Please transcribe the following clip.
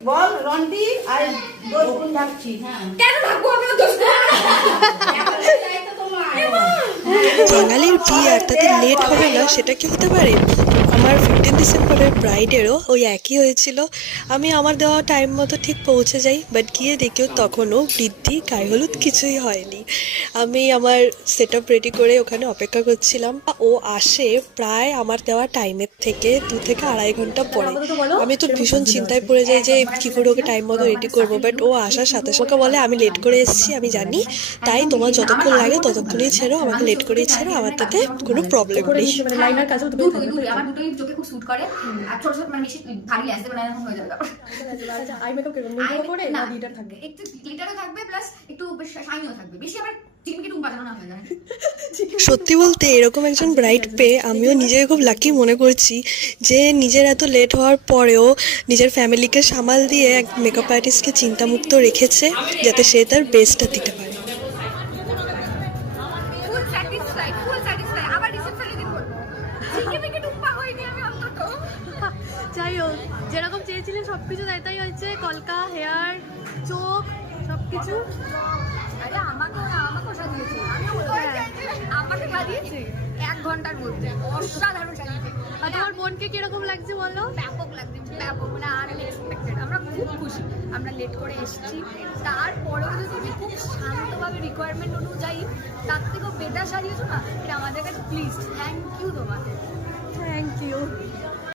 বল রন্টি আর দোষ গুণ ডাকছি। কেন ডাকবো আমি দোষ বাঙালির বিয়ে আর তাতে লেট হবে না সেটা কি হতে পারে? আমার 15 ডিসেম্বরের ব্রাইডেরও ওই একই হয়েছিল। আমি আমার দেওয়া টাইম মতো ঠিক পৌঁছে যাই, বাট গিয়ে দেখেও তখনও বৃদ্ধি গায়ে হলুদ কিছুই হয়নি। আমি আমার সেট আপ রেডি করে ওখানে অপেক্ষা করছিলাম। ও আসে প্রায় আমার দেওয়া টাইমের থেকে 2 থেকে আড়াই ঘন্টা পরে। আমি তো ভীষণ চিন্তায় পড়ে যাই যে কী করে ওকে টাইম মতো রেডি করবো, বাট ও আসার সাথে সাথে বলে আমি লেট করে এসেছি, আমি জানি, তাই তোমার যতক্ষণ লাগে ততক্ষণই ছেড়ো, আমাকে লেট করেই ছেড়ো, আমার তাতে কোনো প্রবলেম নেই। আমার দুটোই চোখে খুব স্যুট করে আর ছোট ছোট মানে বেশি ভারী আসবে মানে এরকম হয়ে যাবে। আই মেকআপ কিরকম মেকআপ করে না গ্লিটার থাকবে? একটু গ্লিটারও থাকবে প্লাস একটু শাইনিও থাকবে, বেশি আবার টিকমিকি টুম বাজানো না হয়ে যায়। সত্যি বলতে এরকম একজন ব্রাইড পেয়ে আমিও নিজেকে খুব লাকি মনে করছি, যে নিজের এত লেট হওয়ার পরেও নিজের ফ্যামিলিকে সামাল দিয়ে এক মেকআপ আর্টিস্টকে চিন্তামুক্ত রেখেছে যাতে সে তার বেস্টটা দিতে পারে। ফুল স্যাটিসফাইড আবার রিসেপশনে দিন বলবো টিকমিকি টুম পা হয়নি আমি অন্তত। যাই হোক, যেরকম চেয়েছিলেন সবকিছু তাই হচ্ছে, কলকা, হেয়ার, চোখ সবকিছু। আরে আমাকেও সাজিয়েছে, আমাকে সাজিয়েছে 1 ঘন্টার মধ্যে অসাধারণ সাজিয়েছে। আর তোমার বোনকে কিরকম লাগছে বলো? ব্যাপক লাগছে, ব্যাপক মানে আনএক্সপেক্টেড। আমরা খুব খুশি, আমরা লেট করে এসেছি, তারপরেও যদি তুমি খুব শান্তভাবে রিকোয়ারমেন্ট অনুযায়ী তার থেকেও বেটার সাজিয়েছো না, এটা আমাদের কাছে প্লিজ থ্যাংক ইউ তোমাকে। Thank you.